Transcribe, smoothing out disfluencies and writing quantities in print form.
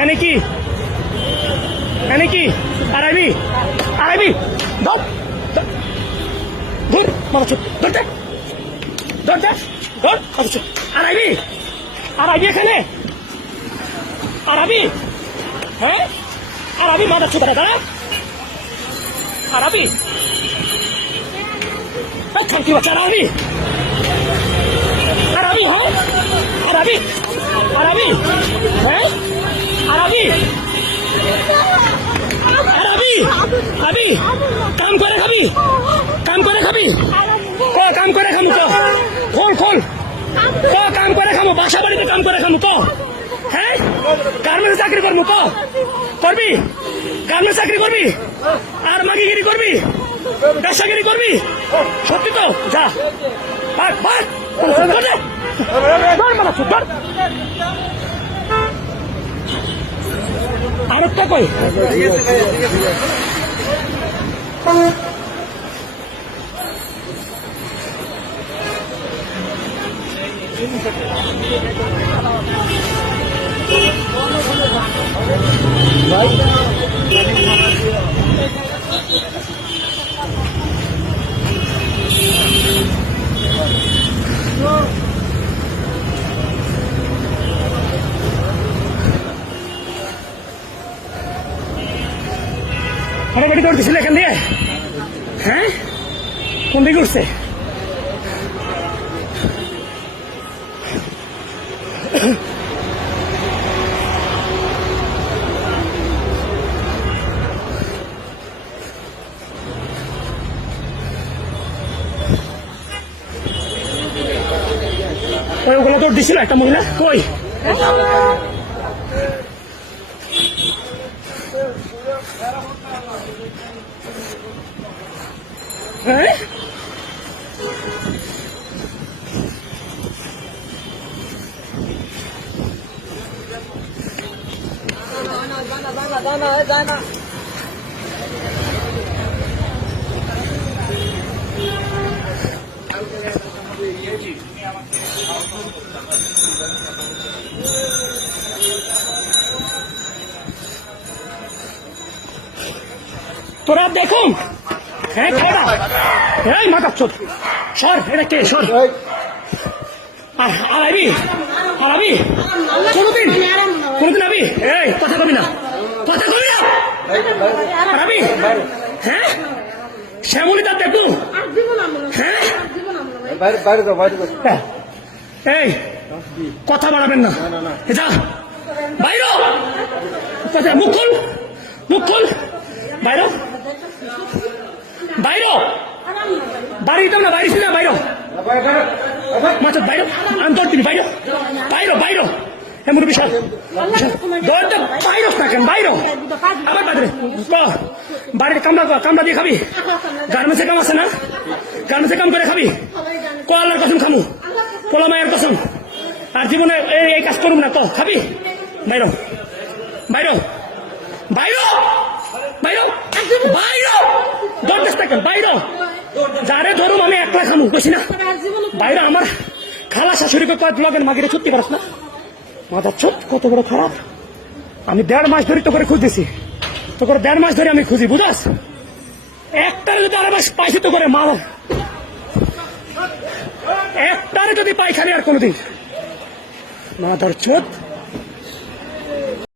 এনে কি আড়াইবি ধর মাথা ধরতে আড়াইবি এখানে আড়াবি হ্যাঁ আড়াবি মাথা ছোট দাঁড়া আড়াবি খানকি বাচ্চা আড়াবি হ্যাঁ আড়াবি হ্যাঁ আবি কাম করে খাবি কাম করে খামু তো খোল কাম করে খামু বাসা বাড়িতে কাম করে খামু তো হ্যাঁ গার্মেন্টস চাকরি করবো তো করবি গার্মেন্টস চাকরি করবি আর মাগিগিরি করবি ব্যবসাগিরি করবি সত্যি তো যা আরেকটা কই হাঁটাহাঁটি করতেছিল এখান দিয়ে হ্যাঁ কোন দিকে উঠছে ওগুলো দৌড় দিছিল একটা মহিলা কই হ্যাঁ তোরা দেখুন হ্যাঁ এই মাথা চোখ সর এটা কে সর আড়াইবি কোনদিন আবি এই কথা কবি না আড়াবি হ্যাঁ শ্যামলি তার দেখু হ্যাঁ এই কথা বাড়াবেন না যা বাইর মুখ খুল বাইর বাড়ি দিতাম না বাইরে ছিল না বাইর মাছ বাইর আন্তর তিনি বাইর এমন বিশাল বাইর থাকেন বাইর আবার বাড়ির কামড়া দিয়ে খাবি গার্মেন্টসে কাম আছে না গার্মেন্টসে কাম করে খাবি আল্লাহর কসম খামু পোলা মায়ের কসম আর জীবনে এই কাজ করুন না তো খাবি বাইর দরদেশ থাকেন বাইর যারে ধরুম আমি একলা খামু বেশি না বাইরে আমার খালা শাশুড়িকে কয়েক লগের মাগিরে ছুটতে পারস না মাথা চোখ কত বড় খারাপ আমি 1.5 মাস ধরে তো করে খুঁজতেছি তো করে 1.5 মাস ধরে আমি খুঁজি বুঝাস একটারে যদি আর পাইছি তো করে মা একটারে যদি পাইখানি আর কোনোদিন মাথার চোখ